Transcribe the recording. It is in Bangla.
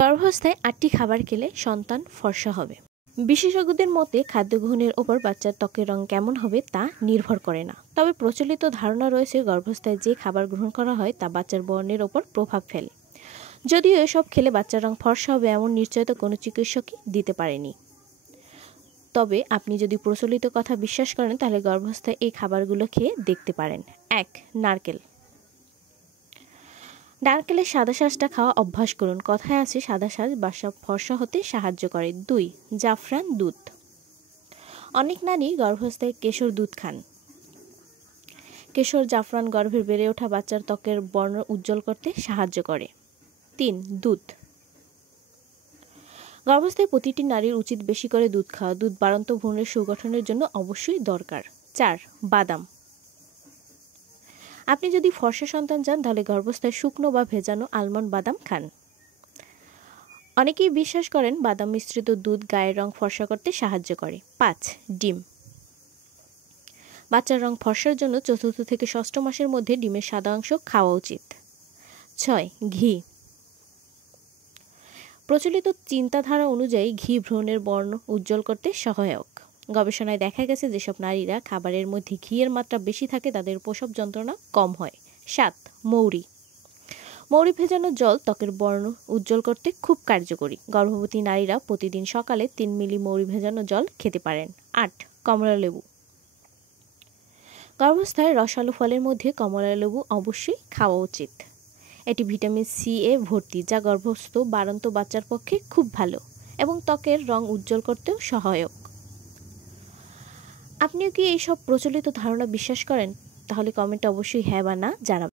গর্ভাবস্থায় ৮টি খাবার খেলে সন্তান ফর্সা হবে। বিশেষজ্ঞদের মতে খাদ্য গ্রহণের ওপর বাচ্চার ত্বকের রং কেমন হবে তা নির্ভর করে না। তবে প্রচলিত ধারণা রয়েছে গর্ভাবস্থায় যে খাবার গ্রহণ করা হয় তা বাচ্চার বর্ণের ওপর প্রভাব ফেলে। যদিও এসব খেলে বাচ্চার রং ফর্সা হবে এমন নিশ্চয়তা কোনো চিকিৎসকই দিতে পারেনি। তবে আপনি যদি প্রচলিত কথা বিশ্বাস করেন তাহলে গর্ভাবস্থায় এই খাবারগুলো খেয়ে দেখতে পারেন। ১. নারকেল। নারকেলের সাদা শাঁসটা খাওয়া অভ্যাস করুন। কথায় আছে সাদা শাঁস বাসা ফর্সা হতে সাহায্য করে। ২. জাফরান দুধ। অনেক নারী গর্ভাবস্থায় কেশর দুধ খান। কেশর জাফরান গর্ভে বেড়ে ওঠা বাচ্চার ত্বকের বর্ণ উজ্জ্বল করতে সাহায্য করে। ৩. দুধ। গর্ভাবস্থায় প্রতিটি নারীর উচিত বেশি করে দুধ খাওয়া। দুধ বাড়ন্ত ভ্রূণের সুগঠনের জন্য অবশ্যই দরকার। ৪. বাদাম। আপনি যদি ফর্সা সন্তান চান তাহলে গর্ভাবস্থায় শুকনো বা ভেজানো আলমন্ড বাদাম খান। অনেকেই বিশ্বাস করেন বাদাম মিশ্রিত দুধ গায়ের রং ফর্সা করতে সাহায্য করে। ৫. ডিম। বাচ্চার রং ফর্সার জন্য ৪র্থ থেকে ৬ষ্ঠ মাসের মধ্যে ডিমের সাদা অংশ খাওয়া উচিত। ৬. ঘি। প্রচলিত চিন্তাধারা অনুযায়ী ঘি ভ্রূণের বর্ণ উজ্জ্বল করতে সহায়ক। গবেষণায় দেখা গেছে যেসব নারীরা খাবারের মধ্যে ঘিয়ের মাত্রা বেশি থাকে তাদের প্রসব যন্ত্রণা কম হয়। ৭. মৌরি। মৌরি ভেজানো জল ত্বকের বর্ণ উজ্জ্বল করতে খুব কার্যকরী। গর্ভবতী নারীরা প্রতিদিন সকালে ৩ মিলি মৌরি ভেজানো জল খেতে পারেন। ৮. কমলা লেবু। গর্ভাবস্থায় রসালো ফলের মধ্যে কমলা লেবু অবশ্যই খাওয়া উচিত। এটি ভিটামিন সি এ ভর্তি যা গর্ভস্থ বাড়ন্ত বাচ্চার পক্ষে খুব ভালো এবং ত্বকের রং উজ্জ্বল করতেও সহায়ক। আপনিও কি এইসব প্রচলিত ধারণা বিশ্বাস করেন? তাহলে কমেন্টে অবশ্যই হ্যাঁ বা না জানাবেন।